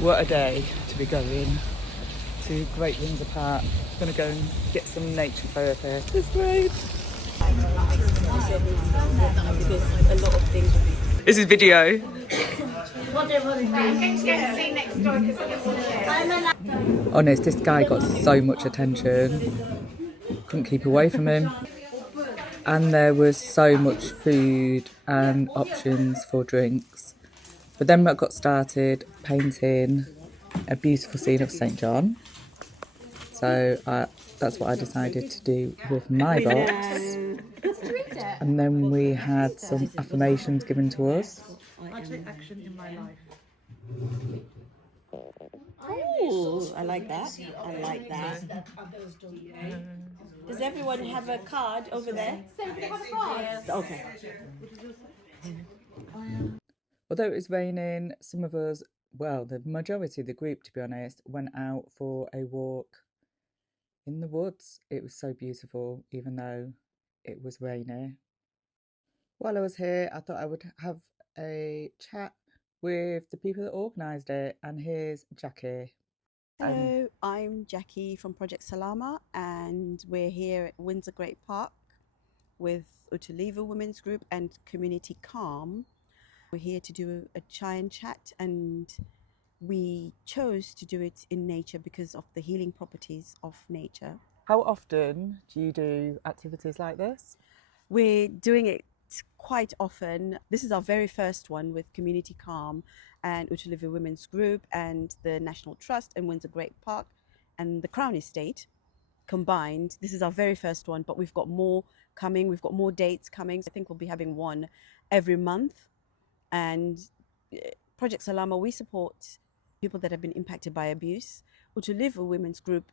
What a day to be going to Great Windsor Park. Gonna go and get some nature therapy. It's great. This is video. Honest, this guy got so much attention. Couldn't keep away from him. And there was so much food and options for drinks. But then I got started painting a beautiful scene of St. John. So that's what I decided to do with my box. And then we had some affirmations given to us. I take action in my life. Oh, I like that. I like that. Does everyone have a card over there? Okay. Although it was raining, some of us, well, the majority of the group, to be honest, went out for a walk in the woods. It was so beautiful, even though it was rainy. While I was here, I thought I would have a chat with the people that organised it, and here's Jackie. Hello, I'm Jackie from Project Salama, and we're here at Windsor Great Park with Utulivu Women's Group and Community Calm. We're here to do a chai and chat, and we chose to do it in nature because of the healing properties of nature. How often do you do activities like this? We're doing it quite often. This is our very first one with Community Calm and Utulivu Women's Group and the National Trust and Windsor Great Park and the Crown Estate combined. This is our very first one, but we've got more coming. We've got more dates coming. I think we'll be having one every month. And Project Salama, we support people that have been impacted by abuse. Utulivu Women's Group,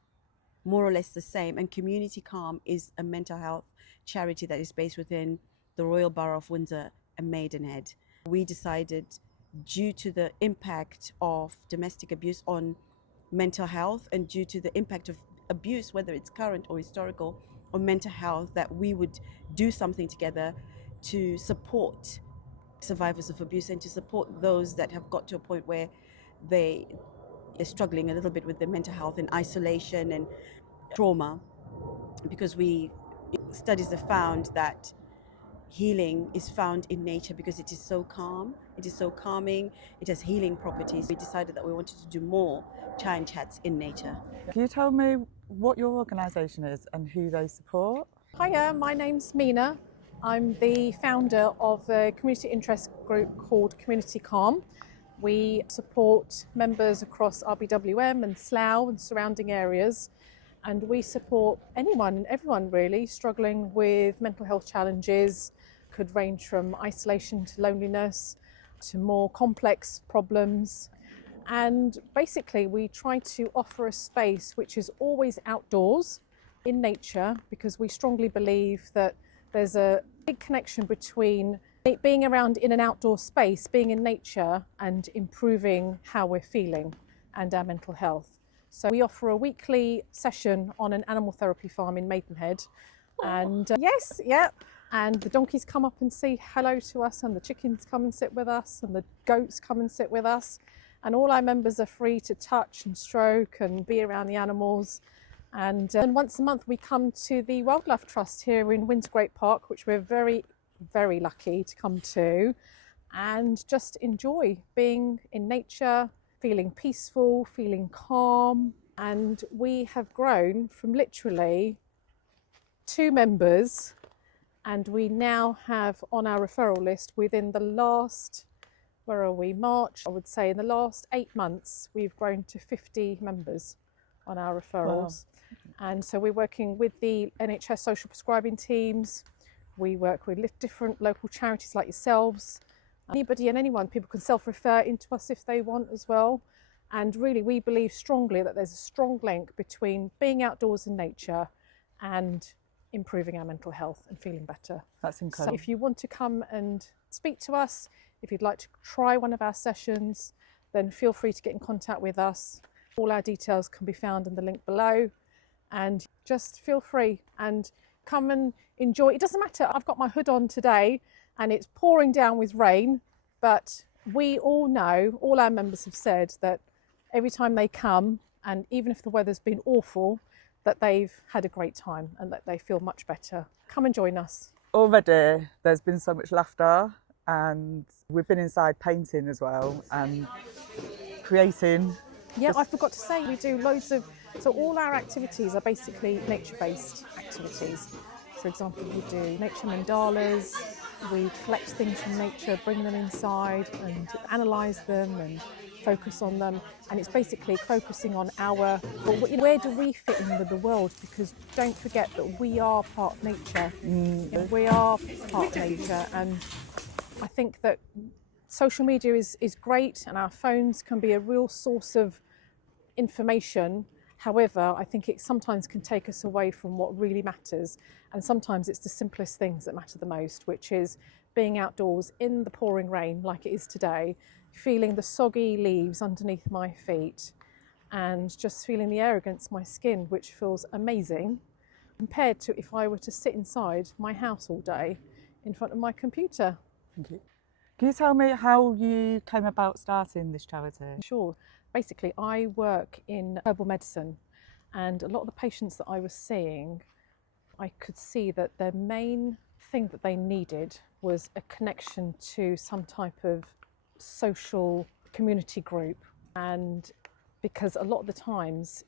more or less the same. And Community Calm is a mental health charity that is based within the Royal Borough of Windsor and Maidenhead. We decided, due to the impact of domestic abuse on mental health and due to the impact of abuse, whether it's current or historical, on mental health, that we would do something together to support survivors of abuse and to support those that have got to a point where they are struggling a little bit with their mental health and isolation and trauma, because studies have found that healing is found in nature because it is so calm, it is so calming, it has healing properties. We decided that we wanted to do more chai and chats in nature. Can you tell me what your organisation is and who they support? Hiya, my name's Meena. I'm the founder of a community interest group called Community Calm. We support members across RBWM and Slough and surrounding areas, and we support anyone and everyone really struggling with mental health challenges. Could range from isolation to loneliness to more complex problems. And basically we try to offer a space which is always outdoors in nature, because we strongly believe that there's a big connection between being around in an outdoor space, being in nature, and improving how we're feeling and our mental health. So we offer a weekly session on an animal therapy farm in Maidenhead. And and the donkeys come up and say hello to us, and the chickens come and sit with us, and the goats come and sit with us. And all our members are free to touch and stroke and be around the animals. And once a month we come to the Wildlife Trust here in Windsor Great Park, which we're very, very lucky to come to, and just enjoy being in nature, feeling peaceful, feeling calm. And we have grown from literally 2 members, and we now have on our referral list within the last, March, I would say in the last 8 months, we've grown to 50 members on our referrals. Wow. And so we're working with the NHS social prescribing teams. We work with different local charities like yourselves. Anybody and anyone, people can self-refer into us if they want as well. And really, we believe strongly that there's a strong link between being outdoors in nature and improving our mental health and feeling better. That's incredible. So if you want to come and speak to us, if you'd like to try one of our sessions, then feel free to get in contact with us. All our details can be found in the link below, and just feel free and come and enjoy. It doesn't matter, I've got my hood on today and it's pouring down with rain, but we all know, all our members have said that every time they come, and even if the weather's been awful, that they've had a great time and that they feel much better. Come and join us. Already there's been so much laughter, and we've been inside painting as well and creating. Yeah, I forgot to say, we do loads of, so all our activities are basically nature-based activities. For example, we do nature mandalas, we collect things from nature, bring them inside and analyse them and focus on them. And it's basically focusing on our, well, where do we fit in with the world? Because don't forget that we are part of nature. We are part of nature, and I think that social media is great, and our phones can be a real source of information. However, I think it sometimes can take us away from what really matters, and sometimes it's the simplest things that matter the most, which is being outdoors in the pouring rain like it is today, feeling the soggy leaves underneath my feet, and just feeling the air against my skin, which feels amazing, compared to if I were to sit inside my house all day in front of my computer. Thank you. Can you tell me how you came about starting this charity? Sure. Basically, I work in herbal medicine, and a lot of the patients that I was seeing, I could see that the main thing that they needed was a connection to some type of social community group. And because a lot of the times,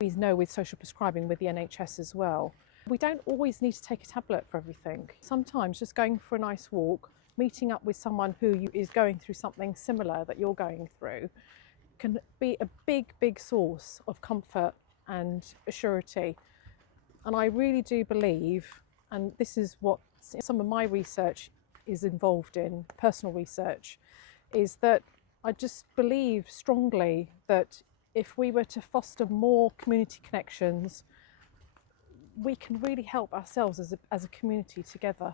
we know with social prescribing with the NHS as well, we don't always need to take a tablet for everything. Sometimes just going for a nice walk, meeting up with someone who is going through something similar that you're going through, can be a big source of comfort and assurity. And I really do believe, and this is what some of my research is involved in, personal research, is that I just believe strongly that if we were to foster more community connections, we can really help ourselves as a community together.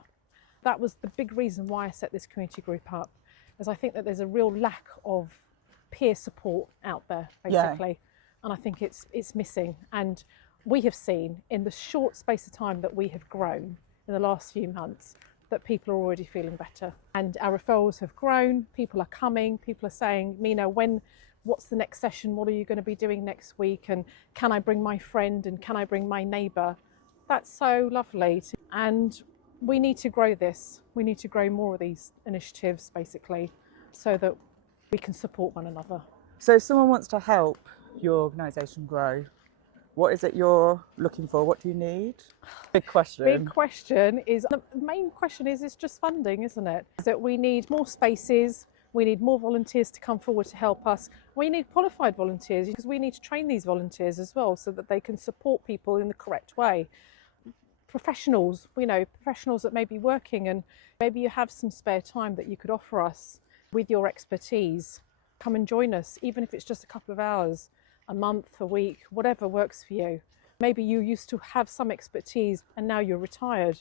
That was the big reason why I set this community group up, as I think that there's a real lack of peer support out there, basically. Yeah. And I think it's missing. And we have seen in the short space of time that we have grown in the last few months that people are already feeling better. And our referrals have grown, people are coming, people are saying, Meena, what's the next session? What are you going to be doing next week? And can I bring my friend, and can I bring my neighbour? That's so lovely. And we need to grow this. We need to grow more of these initiatives, basically, so that we can support one another. So if someone wants to help your organisation grow, what is it you're looking for? What do you need? Big question. Big question is, the main question is, it's just funding, isn't it? Is that we need more spaces, we need more volunteers to come forward to help us. We need qualified volunteers, because we need to train these volunteers as well so that they can support people in the correct way. Professionals, professionals that may be working, and maybe you have some spare time that you could offer us with your expertise. Come and join us, even if it's just a couple of hours, a month, a week, whatever works for you. Maybe you used to have some expertise and now you're retired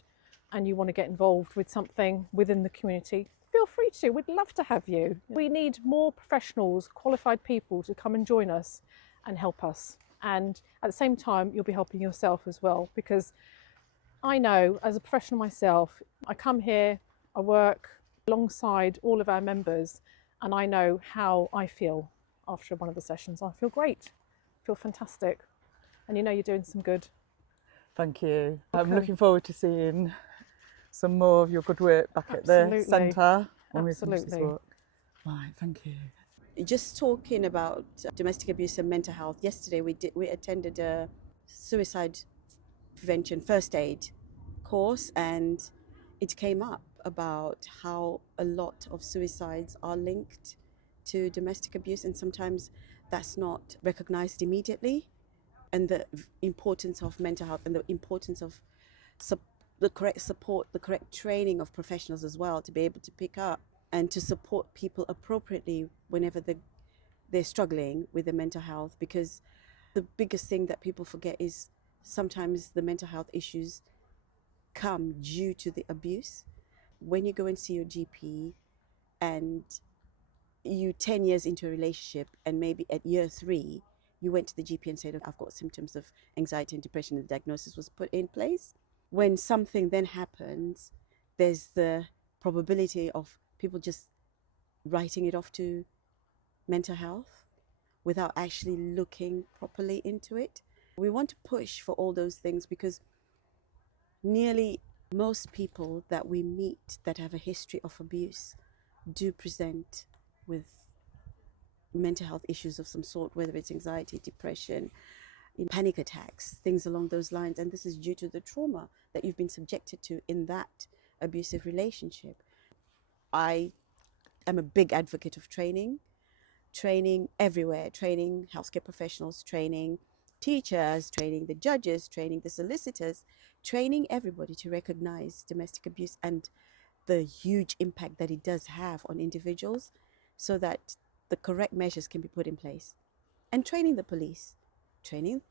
and you want to get involved with something within the community. Feel free to, we'd love to have you. We need more professionals, qualified people to come and join us and help us. And at the same time, you'll be helping yourself as well, because I know as a professional myself, I come here, I work alongside all of our members, and I know how I feel after one of the sessions. I feel great, I feel fantastic, and you're doing some good. Thank you. Okay. I'm looking forward to seeing some more of your good work back at the centre when we finish this work. Right, thank you. Just talking about domestic abuse and mental health, yesterday we attended a suicide prevention first aid course, and it came up about how a lot of suicides are linked to domestic abuse, and sometimes that's not recognized immediately, and the importance of mental health and the importance of the correct support, the correct training of professionals as well, to be able to pick up and to support people appropriately whenever they're struggling with their mental health. Because the biggest thing that people forget is sometimes the mental health issues come due to the abuse. When you go and see your GP and you 10 years into a relationship, and maybe at year 3 you went to the GP and said, I've got symptoms of anxiety and depression, and the diagnosis was put in place. When something then happens, there's the probability of people just writing it off to mental health without actually looking properly into it. We want to push for all those things because nearly most people that we meet that have a history of abuse do present with mental health issues of some sort, whether it's anxiety, depression, panic attacks, things along those lines. And this is due to the trauma that you've been subjected to in that abusive relationship. I am a big advocate of training everywhere, training healthcare professionals, training teachers, training the judges, training the solicitors, training everybody to recognize domestic abuse and the huge impact that it does have on individuals so that the correct measures can be put in place. And training the police, training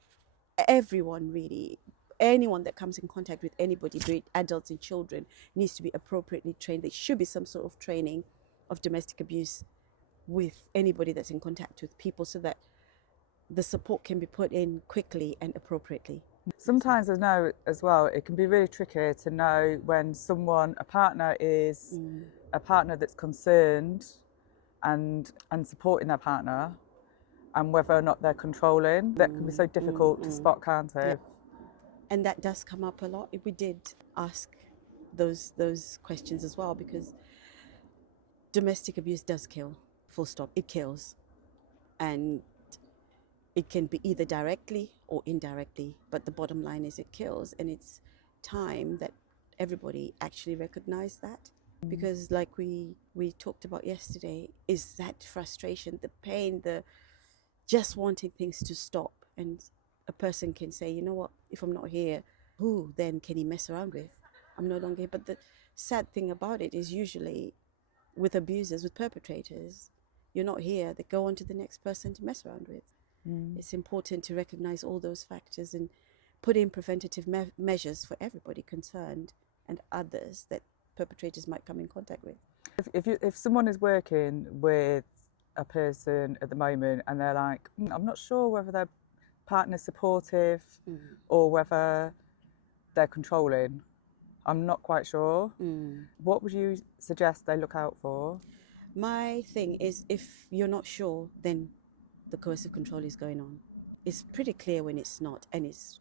everyone really, anyone that comes in contact with anybody, be it adults and children, needs to be appropriately trained. There should be some sort of training of domestic abuse with anybody that's in contact with people so that the support can be put in quickly and appropriately. Sometimes I know as well, it can be really tricky to know when a partner is a partner that's concerned and supporting their partner, and whether or not they're controlling. That can be so difficult to spot, can't it? Yeah. And that does come up a lot. We did ask those questions as well, because domestic abuse does kill, full stop. It kills. And it can be either directly or indirectly, but the bottom line is it kills, and it's time that everybody actually recognize that. Because like we talked about yesterday, is that frustration, the pain, the just wanting things to stop. And a person can say, you know what, if I'm not here, who then can he mess around with? I'm no longer here. But the sad thing about it is usually with abusers, with perpetrators, you're not here, they go on to the next person to mess around with. It's important to recognize all those factors and put in preventative measures for everybody concerned and others that perpetrators might come in contact with. If someone is working with a person at the moment and they're like, I'm not sure whether their partner's supportive or whether they're controlling, I'm not quite sure. What would you suggest they look out for? My thing is, if you're not sure, then the coercive control is going on. It's pretty clear when it's not, and it's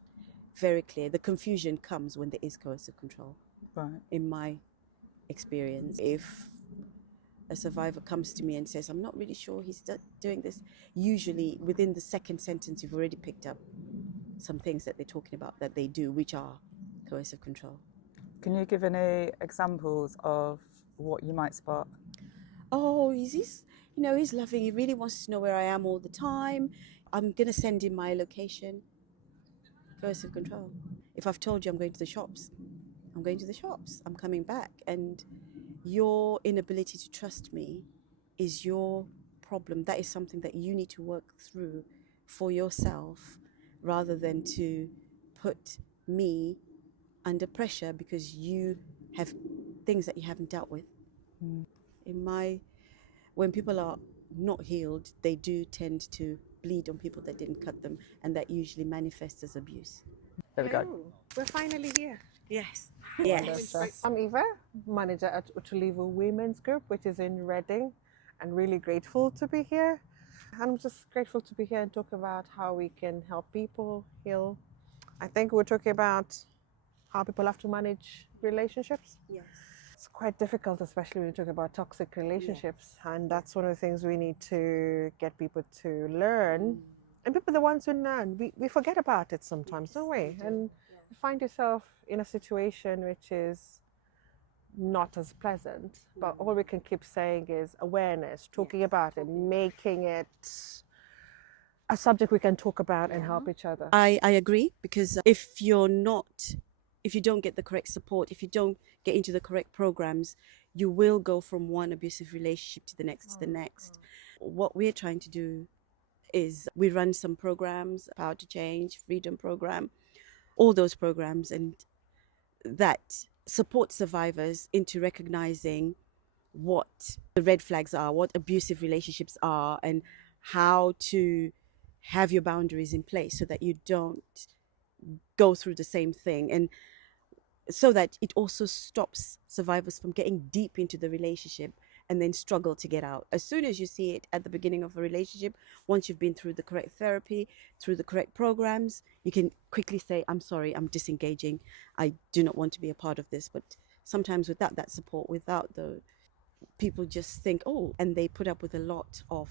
very clear. The confusion comes when there is coercive control. Right. In my experience, if a survivor comes to me and says, I'm not really sure he's doing this, usually within the second sentence, you've already picked up some things that they're talking about that they do, which are coercive control. Can you give any examples of what you might spot? Oh, he's loving. He really wants to know where I am all the time. I'm going to send him my location. Coercive control. If I've told you I'm going to the shops, I'm going to the shops. I'm coming back. And your inability to trust me is your problem. That is something that you need to work through for yourself, rather than to put me under pressure because you have things that you haven't dealt with. When people are not healed, they do tend to bleed on people that didn't cut them, and that usually manifests as abuse. There we go. Hello. We're finally here. Yes. Yes. I'm Eva, manager at Utulivu Women's Group, which is in Reading, and really grateful to be here. And I'm just grateful to be here and talk about how we can help people heal. I think we're talking about how people have to manage relationships. Yes. It's quite difficult, especially when you talk about toxic relationships. And that's one of the things we need to get people to learn. And people are the ones who learn. We forget about it sometimes, don't we? And you find yourself in a situation which is not as pleasant. But all we can keep saying is awareness, talking about it, making it a subject we can talk about and help each other. I agree, because if you don't get the correct support, if you don't get into the correct programs, you will go from one abusive relationship to the next. What we're trying to do is we run some programs, Power to Change, Freedom Program, all those programs, and that support survivors into recognizing what the red flags are, what abusive relationships are, and how to have your boundaries in place so that you don't go through the same thing, and so that it also stops survivors from getting deep into the relationship and then struggle to get out. As soon as you see it at the beginning of a relationship, once you've been through the correct therapy, through the correct programs, you can quickly say, I'm sorry, I'm disengaging. I do not want to be a part of this. But sometimes without that support, without the people just think, oh, and they put up with a lot of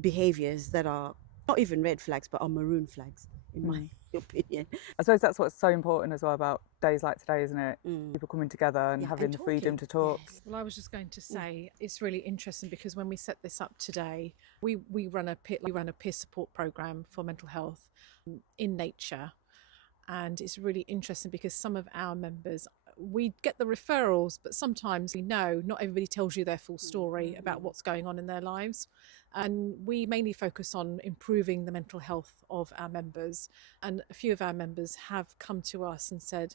behaviors that are not even red flags, but are maroon flags, in my opinion. I suppose that's what's so important as well about days like today, isn't it? Mm. People coming together and Yeah, having and the freedom to talking. talk. Yes. Well, I was just going to say it's really interesting because when we set this up today, we run a peer support program for mental health in nature, and it's really interesting because some of our members, we get the referrals, but sometimes we know not everybody tells you their full story about what's going on in their lives. And we mainly focus on improving the mental health of our members. And a few of our members have come to us and said,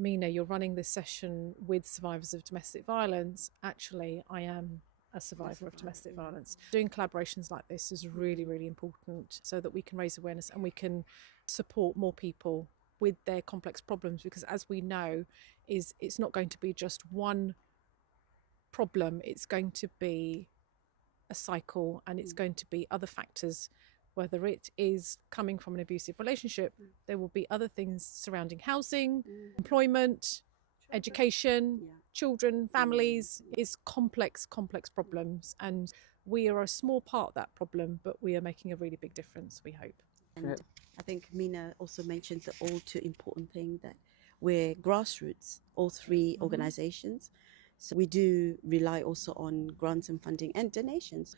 Meena, you're running this session with survivors of domestic violence. Actually, I am a survivor of domestic violence. Doing collaborations like this is really, really important so that we can raise awareness and we can support more people with their complex problems, because as we know, it's not going to be just one problem, it's going to be a cycle, and it's going to be other factors. Whether it is coming from an abusive relationship, there will be other things surrounding housing, employment, education, children, families. It's complex problems, and we are a small part of that problem, but we are making a really big difference, we hope. And I think Meena also mentioned the all too important thing that we're grassroots, all three organizations. So we do rely also on grants and funding and donations.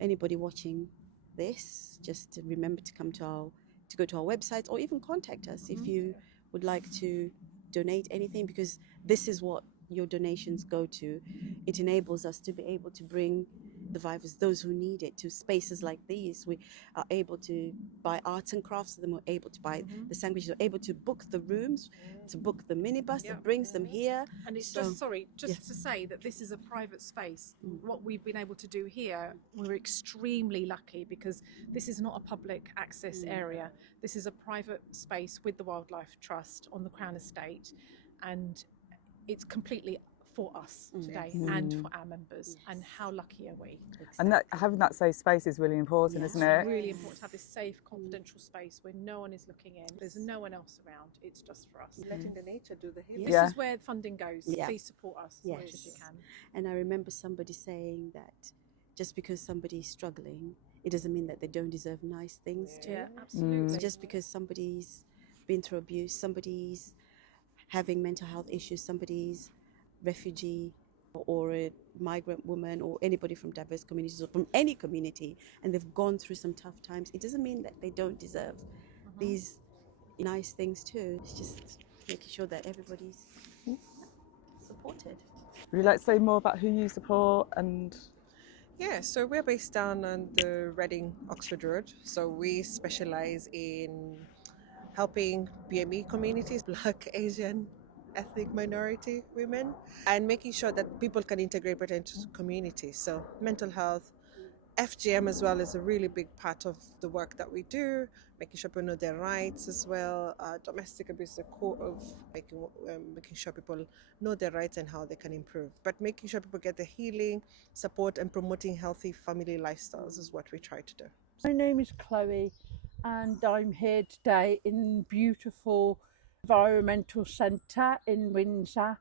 Anybody watching this, just remember to go to our website, or even contact us if you would like to donate anything, because this is what your donations go to. It enables us to be able to bring survivors, those who need it, to spaces like these. We are able to buy arts and crafts, then we're able to buy the sandwiches, we're able to book the rooms, to book the minibus that brings them here. And it's So, just to say that this is a private space. What we've been able to do here, we're extremely lucky because this is not a public access area. This is a private space with the Wildlife Trust on the Crown Estate, and it's completely for us today and for our members. And how lucky are we? And that, having that safe space is really important, isn't it? It's really important to have this safe, confidential space where no one is looking in. There's no one else around. It's just for us. Letting the nature do the healing. This is where funding goes. Yeah. Please support us as much as you can. And I remember somebody saying that just because somebody's struggling, it doesn't mean that they don't deserve nice things too. Yeah, absolutely. Just because somebody's been through abuse, somebody's having mental health issues, somebody's refugee or a migrant woman, or anybody from diverse communities or from any community, and they've gone through some tough times, it doesn't mean that they don't deserve these nice things too. It's just making sure that everybody's supported. Would you like to say more about who you support? And Yeah, so we're based down on the Reading Oxford Road. So we specialize in helping BME communities, Black, Asian, ethnic minority women, and making sure that people can integrate better into communities. So mental health, FGM as well is a really big part of the work that we do, making sure people know their rights as well. Domestic abuse is the core of making sure people know their rights and how they can improve. But making sure people get the healing, support, and promoting healthy family lifestyles is what we try to do. My name is Chloe, and I'm here today in beautiful environmental centre in Windsor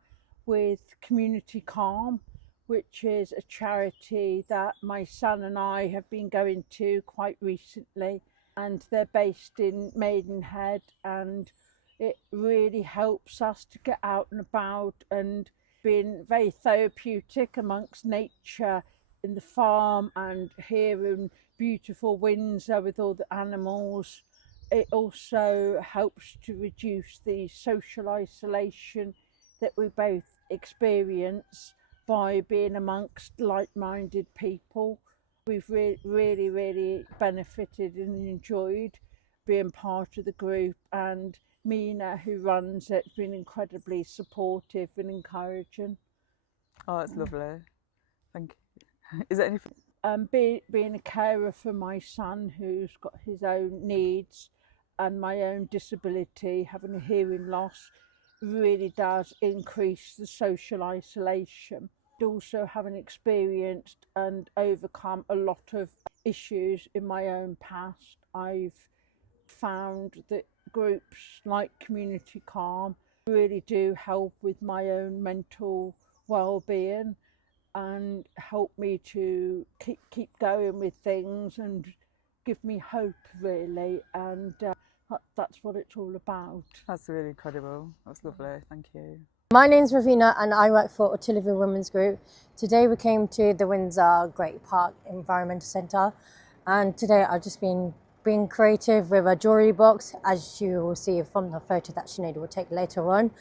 with Community Calm, which is a charity that my son and I have been going to quite recently, and they're based in Maidenhead, and it really helps us to get out and about and being very therapeutic amongst nature in the farm and here in beautiful Windsor with all the animals. It also helps to reduce the social isolation that we both experience by being amongst like-minded people. We've really benefited and enjoyed being part of the group, and Meena, who runs it, has been incredibly supportive and encouraging. oh, that's lovely. Thank you. Is there anything? Being a carer for my son who's got his own needs and my own disability, having a hearing loss, really does increase the social isolation. also having experienced and overcome a lot of issues in my own past, I've found that groups like Community Calm really do help with my own mental well-being and help me to keep going with things and give me hope, really, and that's what it's all about. That's really incredible. That's lovely. Thank you. My name's Ravina and I work for Utulivu Women's Group. Today we came to the Windsor Great Park Environmental Centre, and today I've just been being creative with a jewellery box, as you will see from the photo that Sinead will take later on.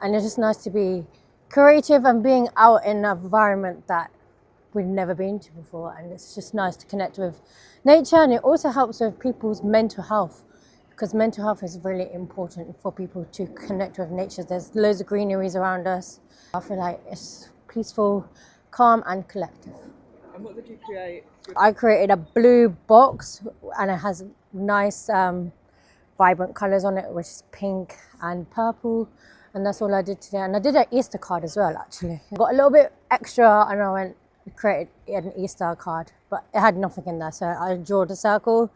And it's just nice to be creative and being out in an environment that we've never been to before, and it's just nice to connect with nature, and it also helps with people's mental health, because mental health is really important for people to connect with nature. There's loads of greeneries around us. I feel like it's peaceful, calm and collective. And what did you create? I created a blue box and it has nice vibrant colours on it, which is pink and purple, and that's all I did today. And I did an Easter card as well, actually. Got a little bit extra and I went created an Easter card, but it had nothing in there, so I drew a circle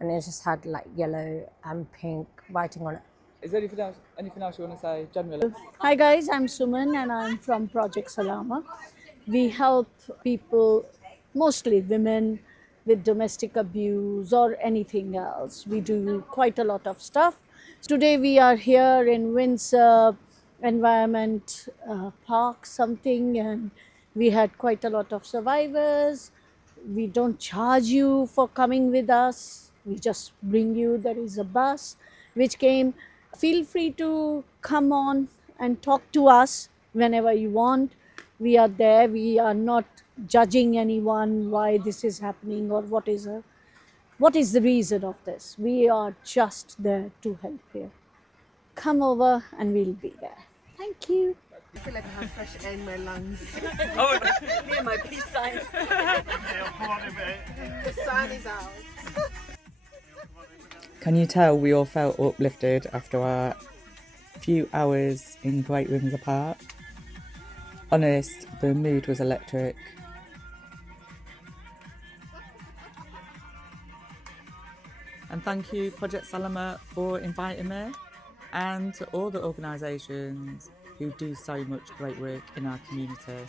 and it just had like yellow and pink writing on it. Is there anything else you want to say generally? Hi guys, I'm Suman and I'm from Project Salama. We help people, mostly women, with domestic abuse or anything else. We do quite a lot of stuff. Today we are here in Windsor Environment Park something, and we had quite a lot of survivors. We don't charge you for coming with us. We just bring you. There is a bus which came. Feel free to come on and talk to us whenever you want. We are there. We are not judging anyone why this is happening or what is the reason of this. We are just there to help you. Come over and we'll be there. Thank you. I feel like I have fresh air in my lungs. Me and my peace sign. The sun is out. Can you tell we all felt uplifted after our few hours in Great Windsor Park? Honest, the mood was electric. And thank you, Project Salama, for inviting me, and to all the organisations who do so much great work in our community.